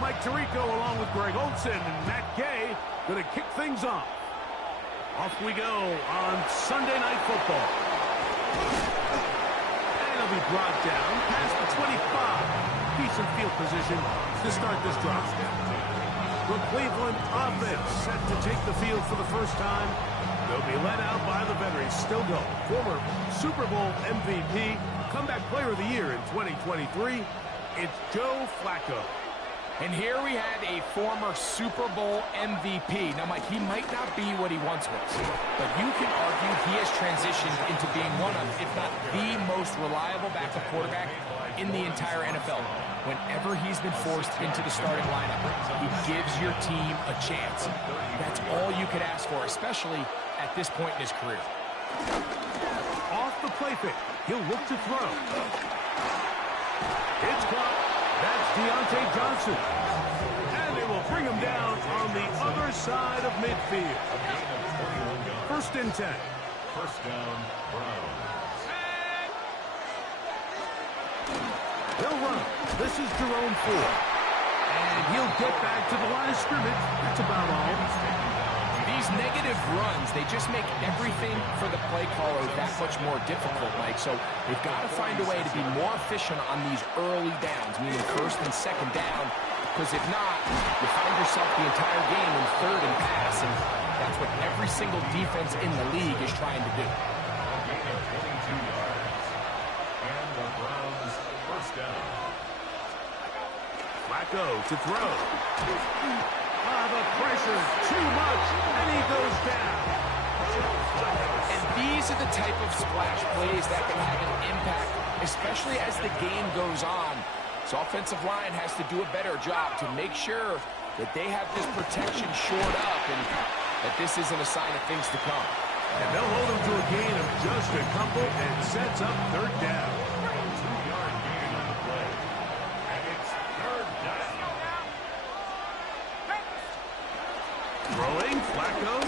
Mike Tirico along with Greg Olson and Matt Gay going to kick things off. Off we go on Sunday Night Football. And it'll be brought down past the 25. Decent field position to start this drive. The Cleveland offense set to take the field for the first time. They'll be led out by the veteran, still going, former Super Bowl MVP, comeback player of the year in 2023. It's Joe Flacco. And here we had a former Super Bowl MVP. Now, Mike, he might not be what he once was, but you can argue he has transitioned into being one of, if not the most reliable backup quarterback in the entire NFL. Whenever he's been forced into the starting lineup, he gives your team a chance. That's all you could ask for, especially at this point in his career. Off the play fake, he'll look to throw. It's caught. That's Deontay Johnson. And they will bring him down on the other side of midfield. First and 10. First down, Browns. He'll run. This is Jerome Ford. And he'll get back to the line of scrimmage. That's about all. These negative runs, they just make everything for the play caller that much more difficult, Mike. So they've got to find a way to be more efficient on these early downs, meaning first and second down. Because if not, you find yourself the entire game in third and pass. And that's what every single defense in the league is trying to do. Flacco to throw. The pressure, too much, and he goes down. And these are the type of splash plays that can have an impact, especially as the game goes on. So offensive line has to do a better job to make sure that they have this protection shored up and that this isn't a sign of things to come. And they'll hold him to a gain of just a couple and sets up third down. Throwing, Flacco.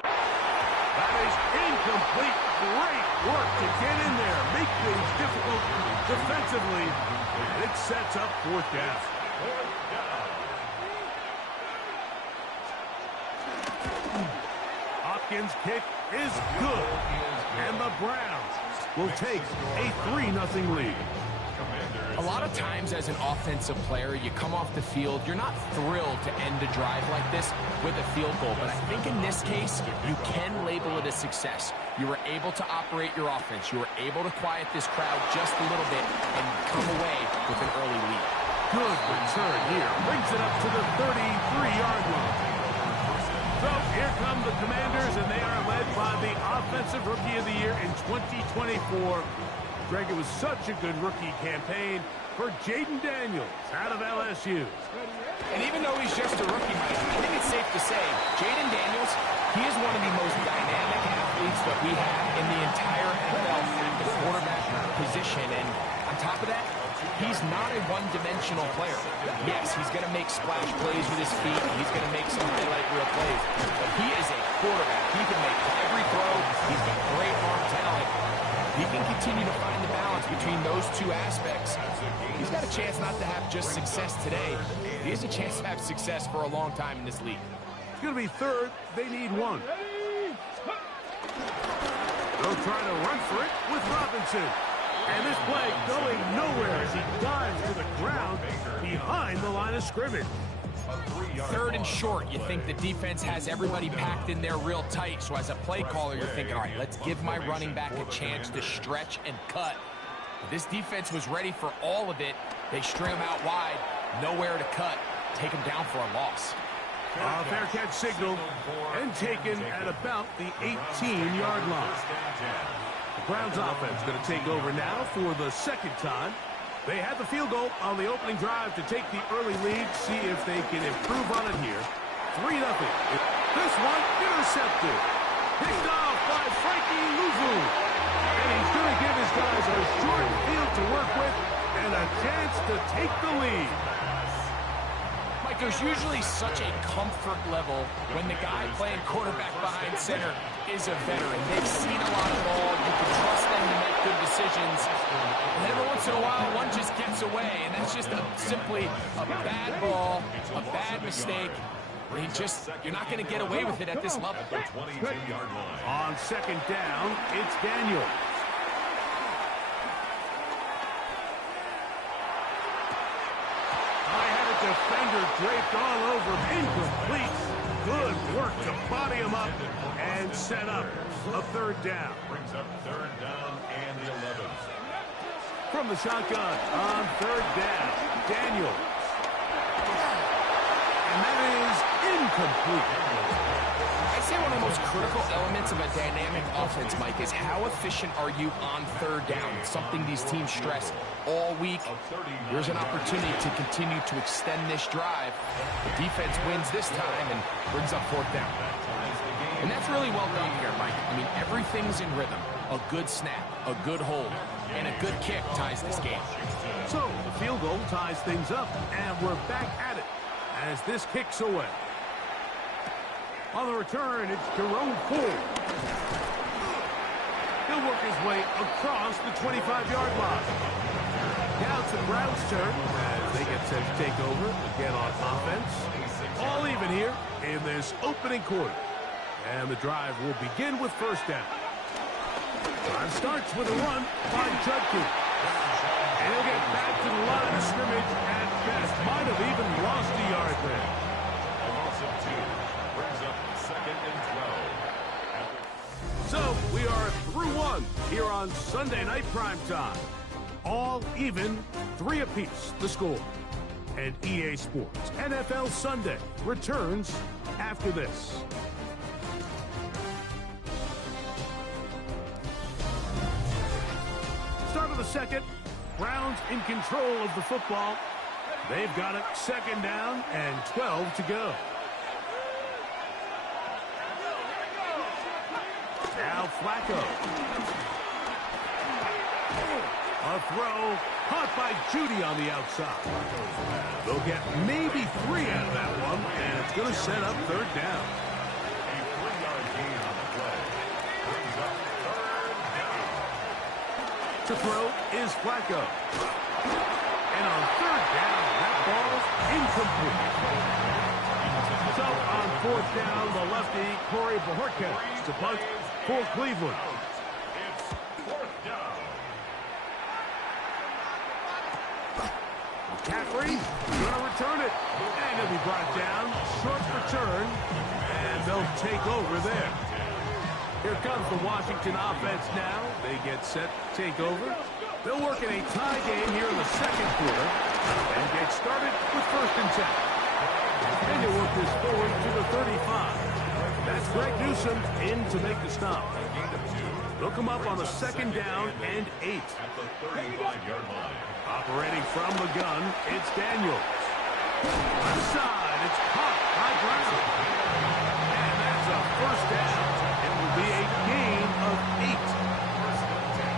That is incomplete. Great work to get in there. Make things difficult defensively. And it sets up fourth down. Hopkins' kick is good. And the Browns will take a 3-0 lead. A lot of times as an offensive player, you come off the field, you're not thrilled to end a drive like this with a field goal. But I think in this case, you can label it a success. You were able to operate your offense. You were able to quiet this crowd just a little bit and come away with an early lead. Good return here. Brings it up to the 33-yard line. So here come the Commanders, and they are led by the Offensive Rookie of the Year in 2024. Greg, it was such a good rookie campaign for Jaden Daniels out of LSU. And even though he's just a rookie, Mike, I think it's safe to say Jaden Daniels, he is one of the most dynamic athletes that we have in the entire NFL at the quarterback position. And on top of that, he's not a one-dimensional player. Yes, he's going to make splash plays with his feet. He's going to make some highlight reel plays. But he is a quarterback. He can make every throw. He's got great arm talent. He can continue to find the balance between those two aspects. He's got a chance not to have just success today. He has a chance to have success for a long time in this league. It's going to be third. They need one. They'll try to run for it with Robinson. And this play going nowhere as he dives to the ground behind the line of scrimmage. Third and short, you think the defense has everybody packed in there real tight. So as a play caller, you're thinking, all right, let's give my running back a chance to stretch and cut. But this defense was ready for all of it. They string him out wide, nowhere to cut, take him down for a loss. Fair catch signal and taken at about the 18-yard line. The Browns offense going to take over now for the second time. They had the field goal on the opening drive to take the early lead. See if they can improve on it here. 3-0. This one intercepted. Picked off by Frankie Luvu. And he's going to give his guys a short field to work with and a chance to take the lead. Mike, there's usually such a comfort level when the guy playing quarterback behind center is a veteran. They've seen a lot of ball. You can trust them to make good decisions. And every once in a while, one just gets away, and that's just simply a bad ball, a bad mistake. You're not going to get away with it at this level. On second down, it's Daniel. I had a defender draped all over him. Incomplete. Good work to body him up and set up a third down. Brings up third down and the 11. From the shotgun on third down, Daniel. And that is incomplete. I'd say one of the most critical elements of a dynamic offense, Mike, is how efficient are you on third down? It's something these teams stress all week. Here's an opportunity to continue to extend this drive. The defense wins this time and brings up fourth down. And that's really well done here, Mike. I mean, everything's in rhythm. A good snap, a good hold, and a good kick ties this game. So the field goal ties things up, and we're back at it as this kicks away. On the return, it's Jerome Ford. He'll work his way across the 25-yard line. Now it's the Browns' turn as they get set to take over again on offense. All even here in this opening quarter. And the drive will begin with first down. Drive starts with a run by Judkins. And he'll get back to the line of scrimmage at best. Might have even lost a yard there. A loss of 2 brings up second and 12. So we are through one here on Sunday Night Primetime. All even, 3 apiece, the score. And EA Sports NFL Sunday returns after this. Start of the second. Browns in control of the football. They've got it second down and 12 to go. Now Flacco. A throw caught by Judy on the outside. They'll get maybe 3 out of that one, and it's going to set up third down. A 3-yard gain on the play. Brings up third down. To throw is Flacco. And on third down, that ball's incomplete. So on fourth down, the lefty, Corey Bojorquez to punt for Cleveland. It's fourth down. McCaffrey going to return it. And he'll be brought down. Short return. And they'll take over there. Here comes the Washington offense now. They get set to take over. They'll work in a tie game here in the second quarter. And get started with first and 10. And they work this forward to the 35. That's Greg Newsome in to make the stop. They'll come up on the second down and 8. At the 35-yard line. Operating from the gun, it's Daniels. Left side, it's caught by Brown. And that's a first down. It will be a gain of 8.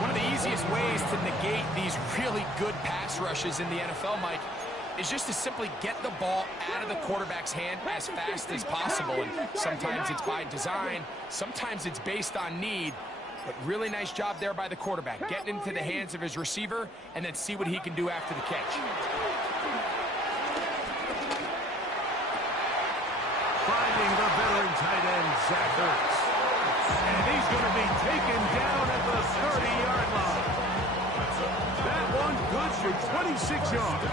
One of the easiest ways to negate these really good pass rushes in the NFL, Mike, is just to simply get the ball out of the quarterback's hand as fast as possible. And sometimes it's by design, sometimes it's based on need. But really nice job there by the quarterback, getting into the hands of his receiver and then see what he can do after the catch. Finding the veteran tight end, Zach Ertz. And he's going to be taken down at the 30-yard line. That one good for 26 yards.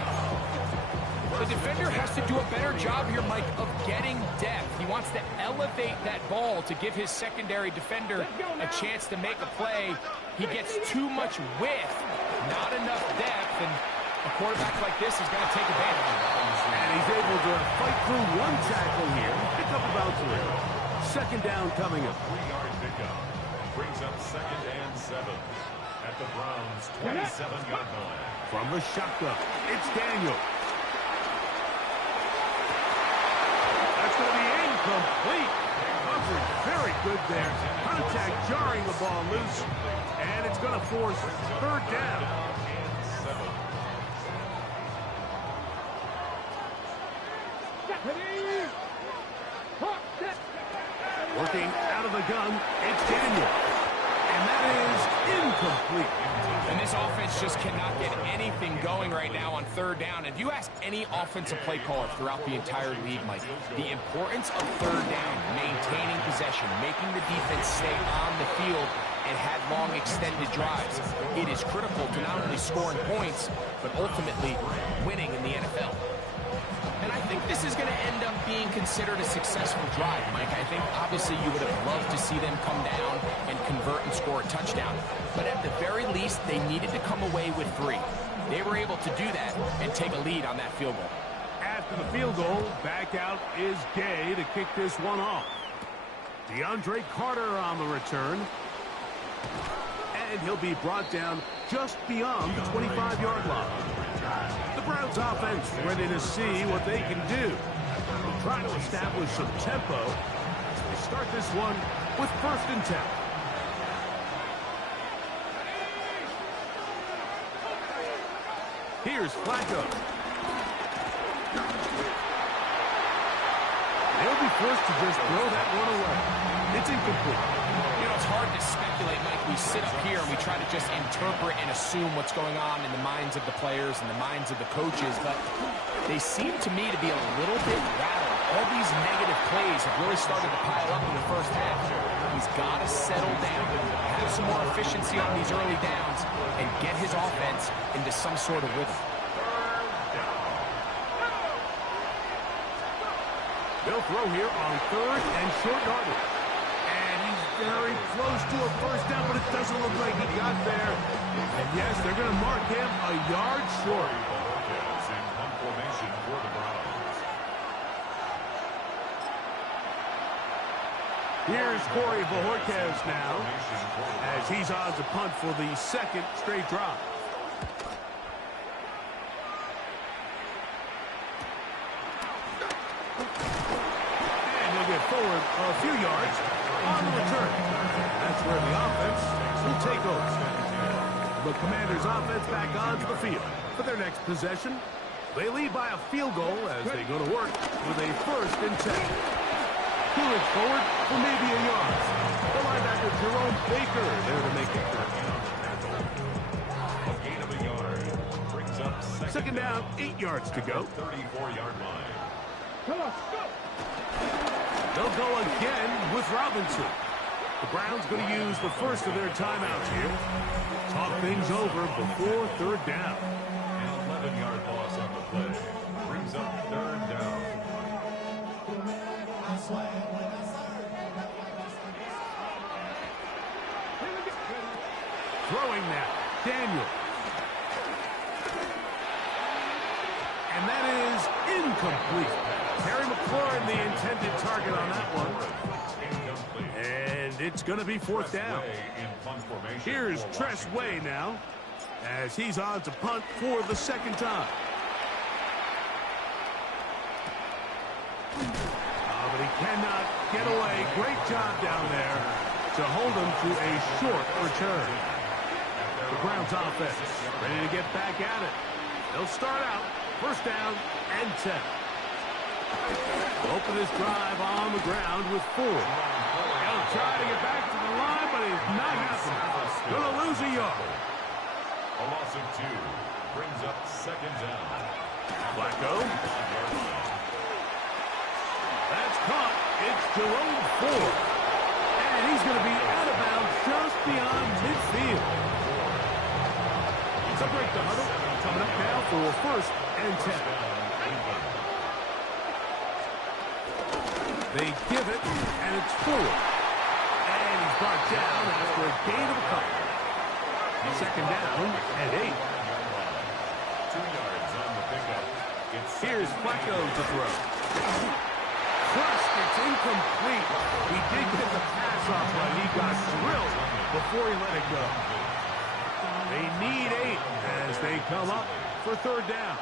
The defender has to do a better job here, Mike, of getting depth. He wants to elevate that ball to give his secondary defender a chance to make a play. He gets too much width, not enough depth, and a quarterback like this is going to take advantage. And he's able to fight through one tackle here, pick up about 3. Second down coming up. 3-yard pickup. Brings up second and 7. At the Browns' 27-yard line. From the shotgun, it's Daniel. That's going to be incomplete. Coverage very good there. Contact jarring the ball loose. And it's going to force third down. Working out of the gun, it's Daniel. And that is incomplete. And this offense just cannot get anything going right now on third down. If you ask any offensive play caller throughout the entire league, Mike, the importance of third down, maintaining possession, making the defense stay on the field and had long extended drives, it is critical to not only scoring points, but ultimately winning in the NFL. And I think this is going to end up being considered a successful drive, Mike. I think obviously you would have loved to see them come down and convert and score a touchdown. But at the very least, they needed to come away with 3. They were able to do that and take a lead on that field goal. After the field goal, back out is Gay to kick this one off. DeAndre Carter on the return. And he'll be brought down just beyond the 25-yard line. The Browns offense ready to see what they can do. They'll try to establish some tempo as they start this one with 1st and 10. Here's Flacco. They'll be forced to just throw that one away. It's incomplete. You know, it's hard to speculate, Mike. We sit up here and we try to just interpret and assume what's going on in the minds of the players and the minds of the coaches, but they seem to me to be a little bit rattled. All these negative plays have really started to pile up in the first half. He's got to settle down, have some more efficiency on these early downs, and get his offense into some sort of rhythm. They'll throw here on 3rd and short yardage. And he's very close to a first down, but it doesn't look like he got there. And yes, they're going to mark him a yard short. Here's Corey Bojorquez now, as he's on to punt for the 2nd straight drive. Get forward a few yards on the return. That's where the offense will take over. The Commanders' offense back onto the field for their next possession. They lead by a field goal as they go to work with a 1st and 10. Coolidge forward for maybe a yard. The linebacker Jerome Baker there to make it. A gain of a yard. Brings up 2nd down, 8 yards to go. 34-yard line. Come on, go! They'll go again with Robinson. The Browns going to use the first of their timeouts here. Talk things over before 3rd down. An 11-yard loss on the play. Brings up 3rd down. Throwing now, Daniel. And that is incomplete. Terry McLaurin, the intended target on that one. And it's going to be 4th down. Here's Tress Way now, as he's on to punt for the 2nd time. Oh, but he cannot get away. Great job down there to hold him to a short return. The Browns offense ready to get back at it. They'll start out 1st down and 10. Open this drive on the ground with 4. He'll try to get back to the line, but it's not happening. Gonna lose a yard. A loss of 2. Brings up 2nd down. Flacco. That's caught. It's Jerome Ford. And he's going to be out of bounds just beyond midfield. So break the huddle. Coming up now for 1st and 10. They give it, and it's Ford. And he's brought down after a gain of a couple. 2nd down and 8. 2 yards on the pickup. Here's Flacco to throw. Crushed, it's incomplete. He did get the pass off, but he got drilled before he let it go. They need 8 as they come up for 3rd down.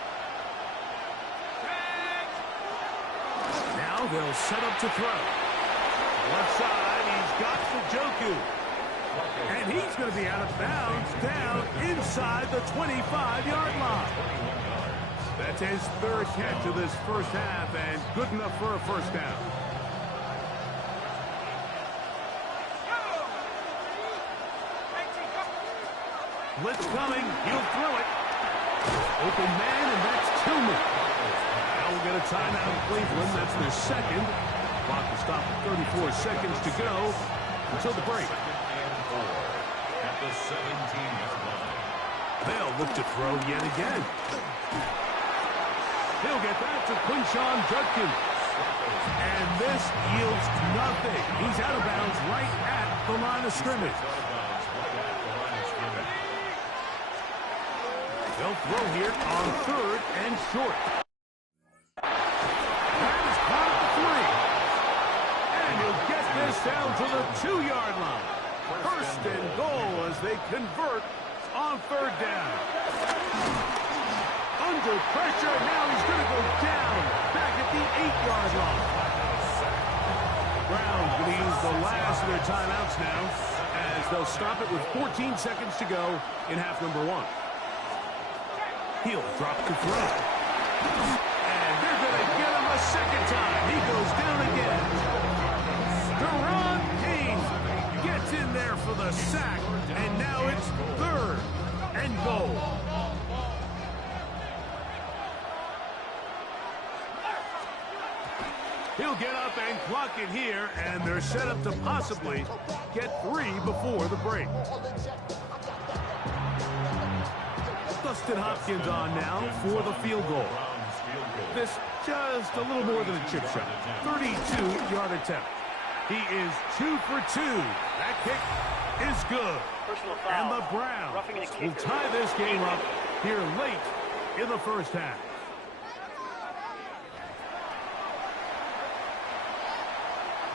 Now they'll set up to throw. Left side, he's got Njoku. And he's going to be out of bounds down inside the 25-yard line. That's his 3rd catch of this 1st half and good enough for a 1st down. Blitz coming. He'll throw it. Open man, and that's Tillman. Now we'll get a timeout in Cleveland. That's their second. Clock will stop at 34 seconds to go until the break. At the 17-yard line. They'll look to throw yet again. He'll get that to Quinshon Judkins. And this yields nothing. He's out of bounds right at the line of scrimmage. They'll throw here on 3rd and short. That is caught at the 3. And he'll get this down to the 2-yard line. 1st and goal as they convert on 3rd down. Under pressure, now he's going to go down back at the 8-yard line. Browns going to use the last of their timeouts now as they'll stop it with 14 seconds to go in half number 1. He'll drop to throw. And they're going to get him a second time. He goes down again. Deron Payne gets in there for the sack, and now it's 3rd and goal. He'll get up and clock it here, and they're set up to possibly get 3 before the break. Dustin Hopkins on now for the field goal. This just a little more than a chip shot. 32-yard attempt. He is 2 for 2. That kick is good. And the Browns will tie this game up here late in the first half.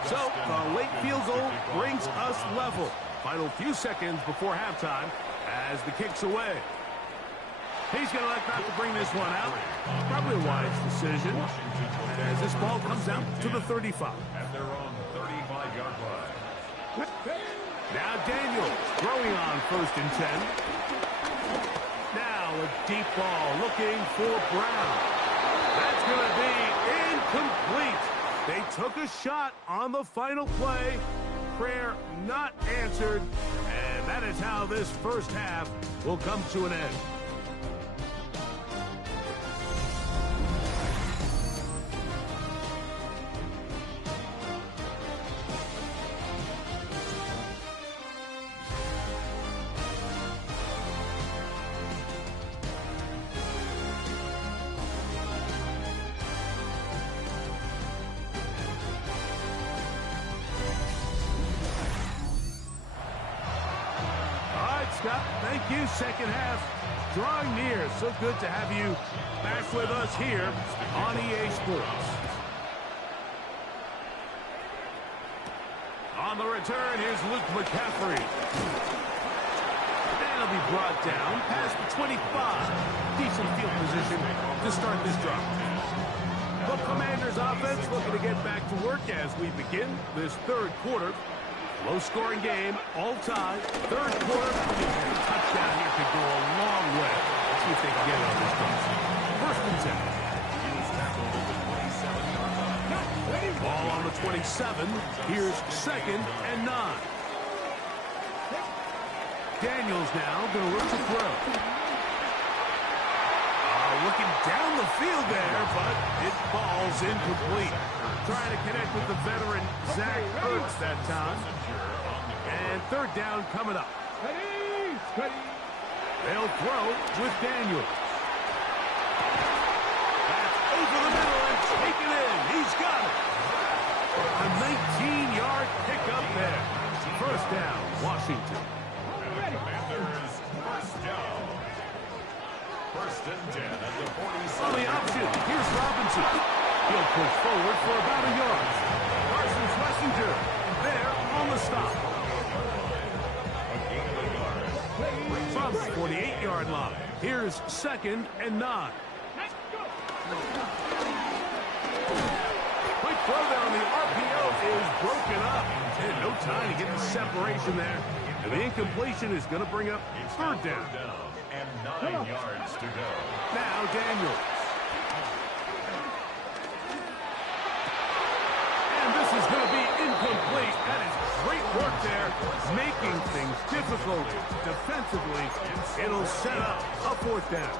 So the late field goal brings us level. Final few seconds before halftime as the kick's away. He's going to elect not to bring this one out. Probably a wise decision as this ball comes out to the 35. At their own 35-yard line. Now Daniels throwing on 1st and 10. Now a deep ball looking for Brown. That's going to be incomplete. They took a shot on the final play. Prayer not answered. And that is how this first half will come to an end. Scott, thank you. Second half drawing near. So good to have you back with us here on EA Sports. On the return, here's Luke McCaffrey. And he'll be brought down past the 25. Decent field position to start this drive. The Commanders offense looking to get back to work as we begin this 3rd quarter. Low-scoring game, all time. 3rd quarter, touchdown here could go a long way. Let's see if they can get it on this game. 1st and 10. Ball on the 27. Here's 2nd and 9. Daniels now going to look to throw. Looking down the field there, but it falls incomplete. Trying to connect with the veteran Zach Ertz that time. And 3rd down coming up. They'll throw with Daniels. That's over the middle and taken in. He's got it. A 19-yard pickup there. 1st down, Washington. Commanders, 1st down. 1st and 10 at the 47. On the option, here's Robinson. He'll push forward for about a yard. Parsons Messenger there on the stop. From the 48-yard line, here's 2nd and 9. Quick throw there on the RPO is broken up. And no time to get the separation there. And the incompletion is going to bring up 3rd down. And 9 yards to go. Now Daniels. And this is going to be incomplete. Incomplete. That is great work there, making things difficult defensively. It'll set up a fourth down.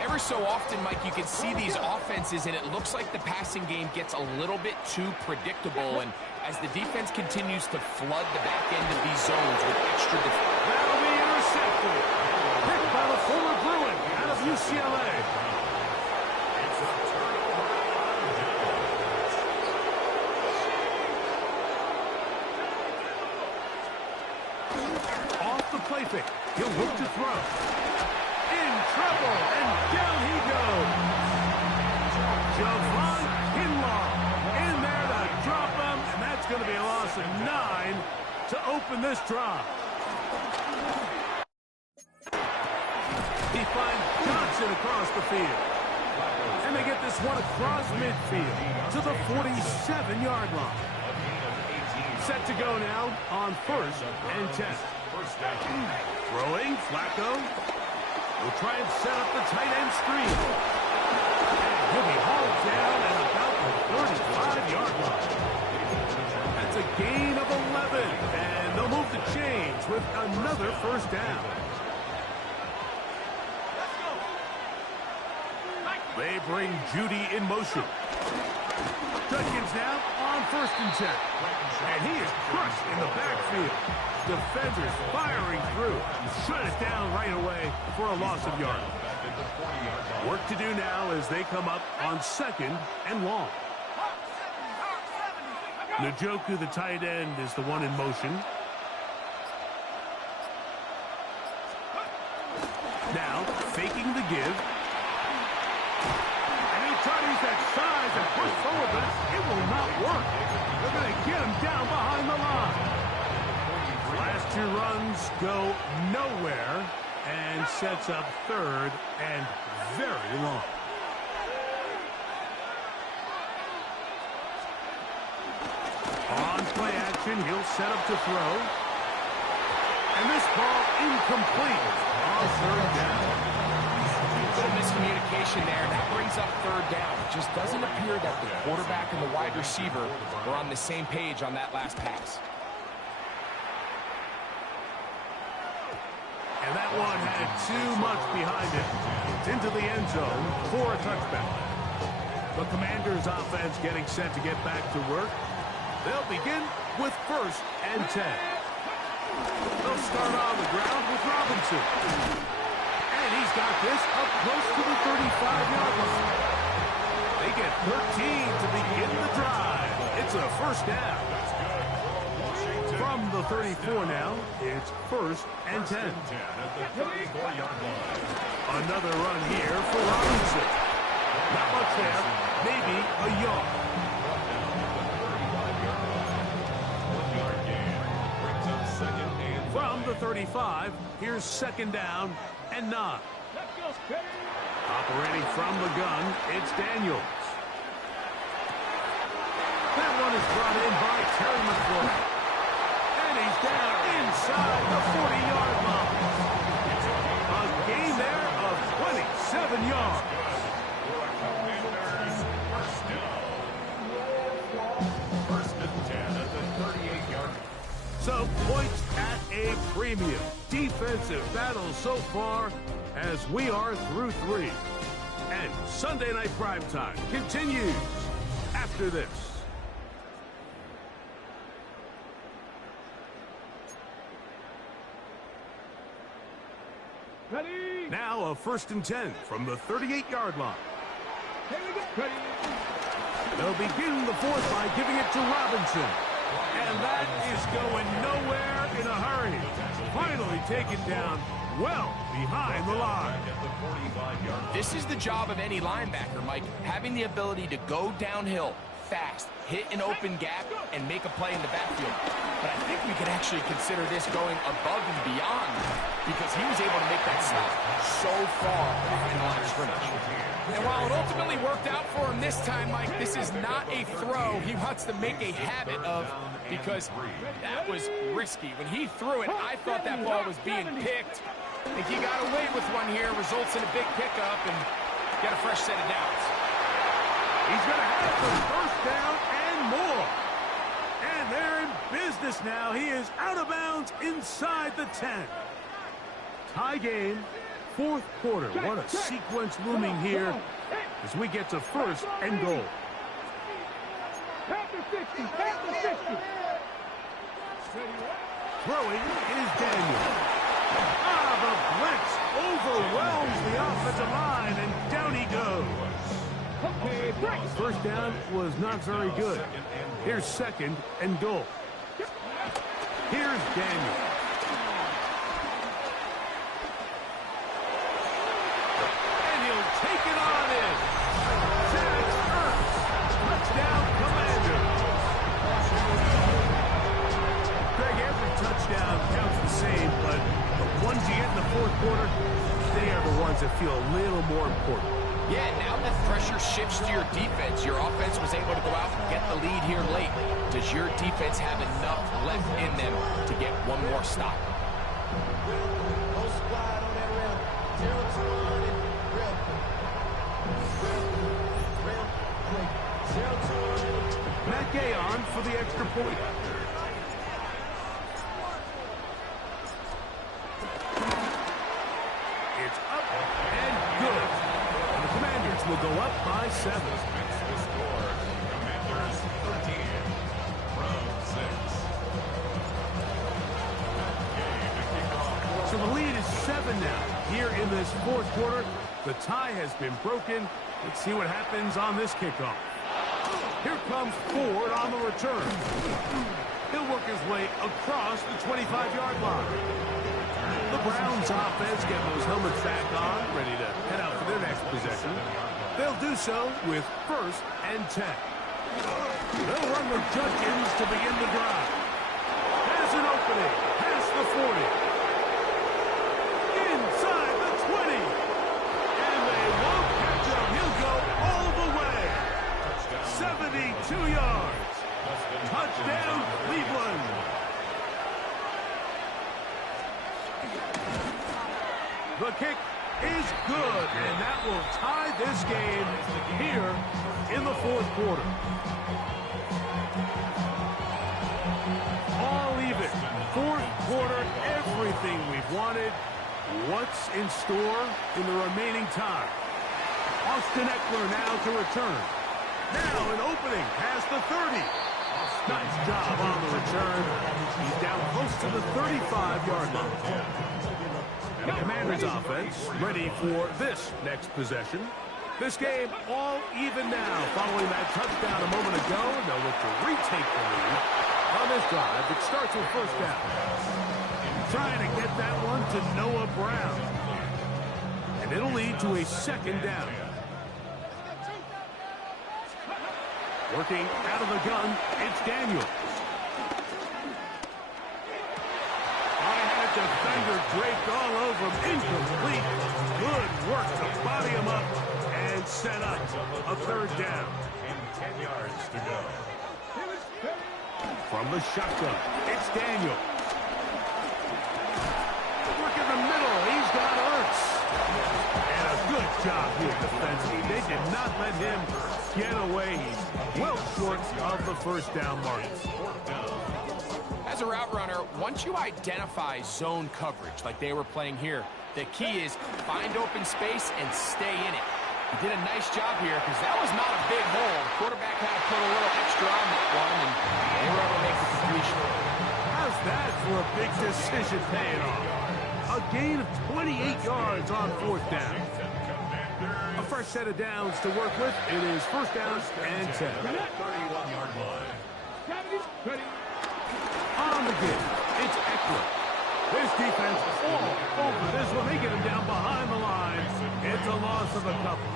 Ever so often, Mike, you can see these offenses, and it looks like the passing game gets a little bit too predictable. And as the defense continues to flood the back end of these zones with extra defense. That'll be intercepted. Picked by the former Bruin out of UCLA. Off the play fake. He'll look to throw. In trouble, and down he goes. Javon Kinlaw in there to drop him, and that's going to be a loss of 9 to open this drive. He finds Johnson across the field. And they get this one across midfield to the 47-yard line. Set to go now on 1st and 10. Throwing, Flacco. Will try and set up the tight end screen. And he'll be hauled down at about the 35-yard line. That's a gain of 11. And they'll move the chains with another first down. They bring Judy in motion. Judkins now on 1st and 10. And he is crushed in the backfield. Defenders firing through. Shut it down right away for a loss of yard. Work to do now as they come up on 2nd and long. Njoku, the tight end, is the one in motion. Now, faking the give. And he tried to use that size and push forward, but it will not work. They're going to get him down behind the line. Last 2 runs go nowhere and sets up 3rd and very long. On play action, he'll set up to throw. And this ball incomplete on 3rd down. A little miscommunication there. That brings up 3rd down. It just doesn't appear that the quarterback and the wide receiver were on the same page on that last pass. And that one had too much behind it. It's into the end zone for a touchback. The Commanders' offense getting set to get back to work. They'll begin with 1st and 10. They'll start on the ground with Robinson. And he's got this up close to the 35-yard line. They get 13 to begin the drive. It's a first down. From the 34 now, it's 1st and 10. Another run here for Robinson. Not much there, maybe a yard. From the 35, here's 2nd down and 9. Operating from the gun, it's Daniels. That one is brought in by Terry McLaurin. And he's down inside the 40-yard line. A gain there of 27 yards. First and 10 at the 38-yard. So points at a premium. Defensive battle so far as we are through 3. And Sunday Night Primetime continues after this. Ready. Now a 1st and 10 from the 38-yard line. Here we go. Ready. They'll begin the 4th by giving it to Robinson. And that is going nowhere in a hurry. Finally taken down well behind the line. This is the job of any linebacker, Mike, having the ability to go downhill fast, hit an open gap, and make a play in the backfield. But I think we could actually consider this going above and beyond because he was able to make that stop so far behind the line of scrimmage. And while it ultimately worked out for him this time, Mike, this is not a throw he wants to make a habit of because that was risky. When he threw it, I thought that ball was being picked. I think he got away with one here, results in a big pickup, and got a fresh set of downs. He's going to have the first down and more. business now. He is out of bounds inside the 10. Tie game, fourth quarter. What a sequence looming here as we get to first and goal. Throwing is Daniel. The blitz overwhelms the offensive line, and down he goes. First down was not very good. Here's second and goal. Here's Daniel. And he'll take it on in. That's Ertz. Touchdown, Commander. Greg, every touchdown counts the same, but the ones you get in the fourth quarter, they are the ones that feel a little more important. Yeah, now that pressure shifts to your defense, your offense was able to go out and get the lead here late. Does your defense have enough left in them to get one more stop? Matt Gay on for the extra point. It's up and good. And the Commanders will go up by 7. The score, Commanders 13, Browns 6. So the lead is 7 now. Here in this fourth quarter, the tie has been broken. Let's see what happens on this kickoff. Here comes Ford on the return. He'll work his way across the 25-yard line. The Browns offense getting those helmets back on, ready to head out for their next possession. They'll do so with first and 10. They'll run with Judkins to begin the drive. Has an opening past the 40. Inside the 20. And they won't catch him. He'll go all the way. 72 yards. Touchdown, Cleveland. The kick is good, and that will tie this game here in the fourth quarter. All even. Fourth quarter, everything we've wanted. What's in store in the remaining time? Austin Eckler now to return. Now an opening past the 30. Nice job on the return. He's down close to the 35-yard line. The Commanders offense ready for this next possession. This game all even now following that touchdown a moment ago. They'll look to retake the lead on this drive. It starts with first down. Trying to get that one to Noah Brown. And it'll lead to a second down. Working out of the gun, it's Daniel. I had a defender draped all over him. Incomplete. Good work to body him up and set up a third down. And 10 yards to go. From the shotgun, it's Daniel. Look in the middle. He's got Ertz. And a good job here defensively. They did not let him get away. He's well short of the first down mark. As a route runner, once you identify zone coverage like they were playing here, the key is find open space and stay in it. He did a nice job here because that was not a big hole. The quarterback had to put a little extra on that one, and they were able to make the completion. How's that for a big decision paying off? A gain of 28 yards on fourth down. A fresh set of downs to work with. It is first down and 10. 31-yard line. On the give, it's Eckler. This defense all over this one. They get him down behind the line. It's a loss of a couple.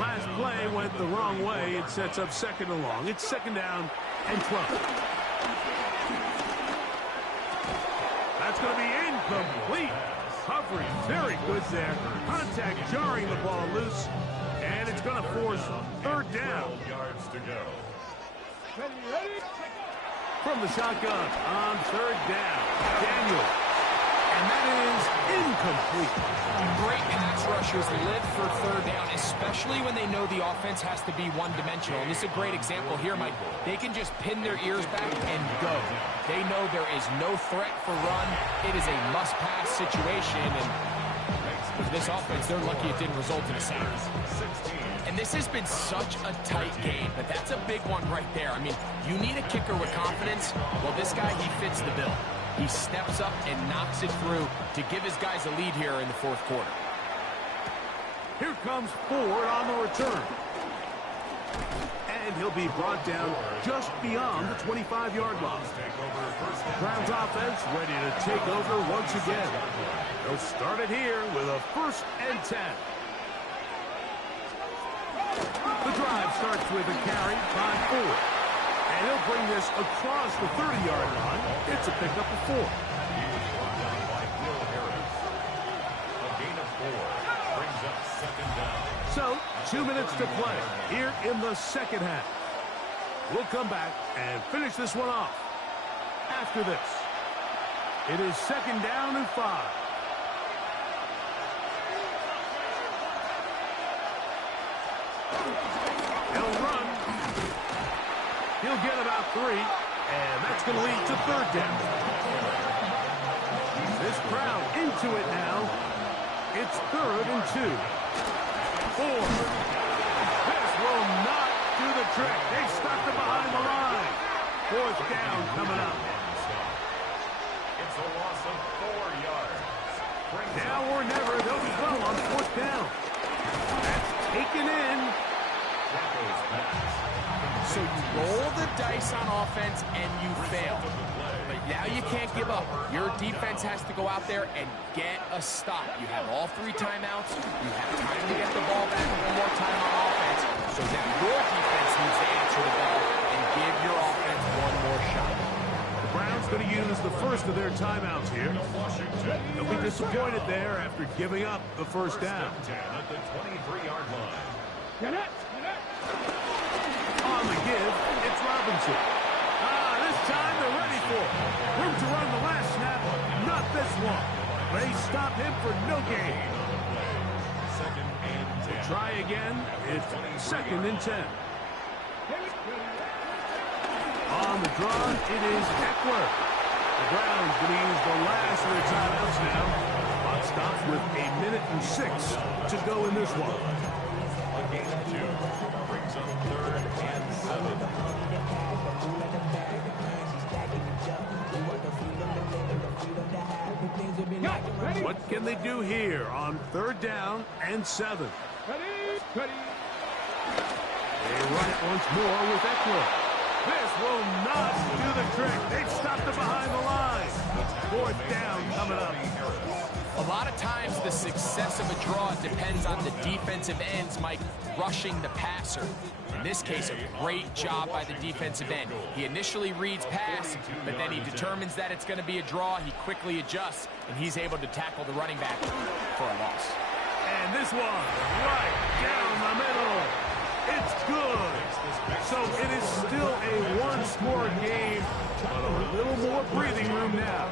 Last play went the wrong way. It sets up second and long. It's second down and 12. That's going to be incomplete. Coverage very good there. Contact jarring the ball loose. And it's going to force third down. 12 yards to go. From the shotgun on third down, Daniel. And that is incomplete. Great pass rushers live for third down, especially when they know the offense has to be one-dimensional. And this is a great example here, Mike. They can just pin their ears back and go. They know there is no threat for run. It is a must-pass situation, and for this offense, they're lucky it didn't result in a sack. And this has been such a tight game, but that's a big one right there. I mean, you need a kicker with confidence. Well, this guy, he fits the bill. He steps up and knocks it through to give his guys a lead here in the fourth quarter. Here comes Ford on the return. And he'll be brought down just beyond the 25-yard line. Browns offense ready to take over once again. They'll start it here with a 1st and 10. The drive starts with a carry by Ford. And he'll bring this across the 30-yard line. It's a pickup of 4. He was brought down by Will Harris. A gain of 4 brings up 2nd down. So, 2 minutes to play here in the second half. We'll come back and finish this one off after this. It is 2nd down and 5. He'll run. He'll get about 3, and that's going to lead to 3rd down. This crowd into it now. It's 3rd and 2. 4. This will not do the trick. They stopped it behind the line. 4th down coming up. It's a loss of 4 yards. Now or never, they'll go on 4th down. That's taken in. So you roll the dice on offense and you fail. But now you can't give up. Your defense has to go out there and get a stop. You have all 3 timeouts. You have time to get the ball back one more time on offense. So now your defense needs to answer the ball and give your offense one more shot. The Browns going to use the first of their timeouts here. They'll be disappointed there after giving up the 1st down. 10 at the 23-yard line. Get it. On the give, it's Robinson. This time they're ready for it. Room to run the last snap, not this one. They stop him for no gain. 2nd and 10. Try again, it's 2nd and 10. On the draw, it is Eckler. The Browns going to use the last of their timeouts now. Clock stops with 1:06 to go in this one. A gain of 2 brings up 3rd and 7. What can they do here on 3rd down and 7? Ready. They run it once more with Eckler. This will not do the trick. They've stopped it behind the line. 4th down coming up. A lot of times the success of a draw depends on the defensive ends, Mike, rushing the passer. In this case, a great job by the defensive end. He initially reads pass, but then he determines that it's going to be a draw. He quickly adjusts, and he's able to tackle the running back for a loss. And this one, right down the middle. It's good. So it is still a one-score game, but a little more breathing room now.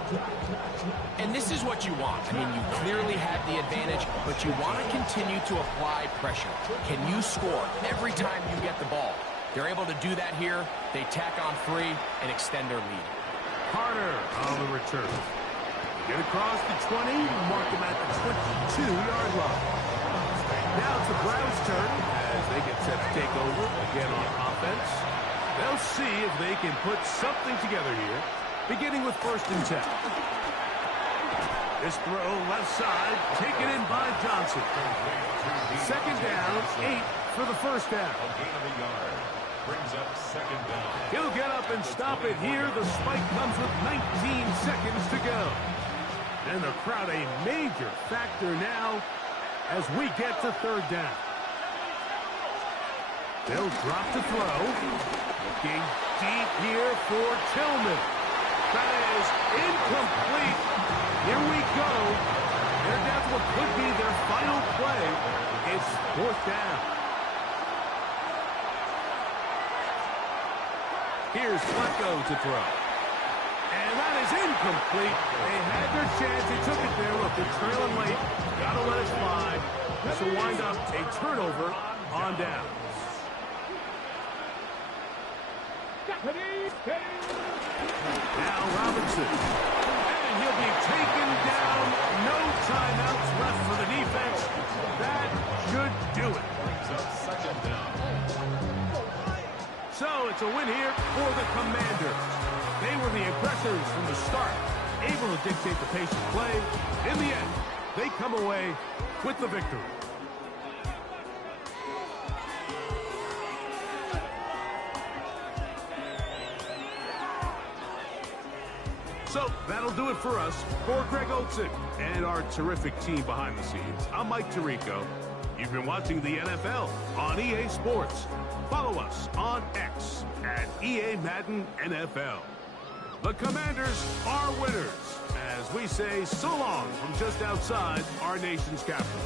And this is what you want. I mean, you clearly have the advantage, but you want to continue to apply pressure. Can you score every time you get the ball? They're able to do that here. They tack on 3 and extend their lead. Carter on the return. Get across the 20, mark them at the 22-yard line. Now it's the Browns' turn as they get set to take over again on offense. They'll see if they can put something together here, beginning with 1st and 10. This throw left side, taken in by Johnson. 2nd down, 8 for the 1st down. A gain of a yard brings up 2nd down. He'll get up and stop it here. The spike comes with 19 seconds to go. And the crowd a major factor now as we get to 3rd down. They'll drop to throw. Looking deep here for Tillman. That is incomplete. Here we go. And that's what could be their final play. It's 4th down. Here's Flacco to throw. And that is Incomplete. They had their chance. They took it there. Look, they're trailing late. Got to let it fly. This will wind up a turnover on downs. Now Robinson. And he'll be taken down. No timeouts left for the defense. That should do it. Second down. So it's a win here for the Commanders. They were the aggressors from the start, able to dictate the pace of play. In the end, they come away with the victory. So that'll do it for us. For Greg Olson and our terrific team behind the scenes, I'm Mike Tirico. You've been watching the NFL on EA Sports. Follow us on X at EA Madden NFL. The Commanders are winners, as we say so long from just outside our nation's capital.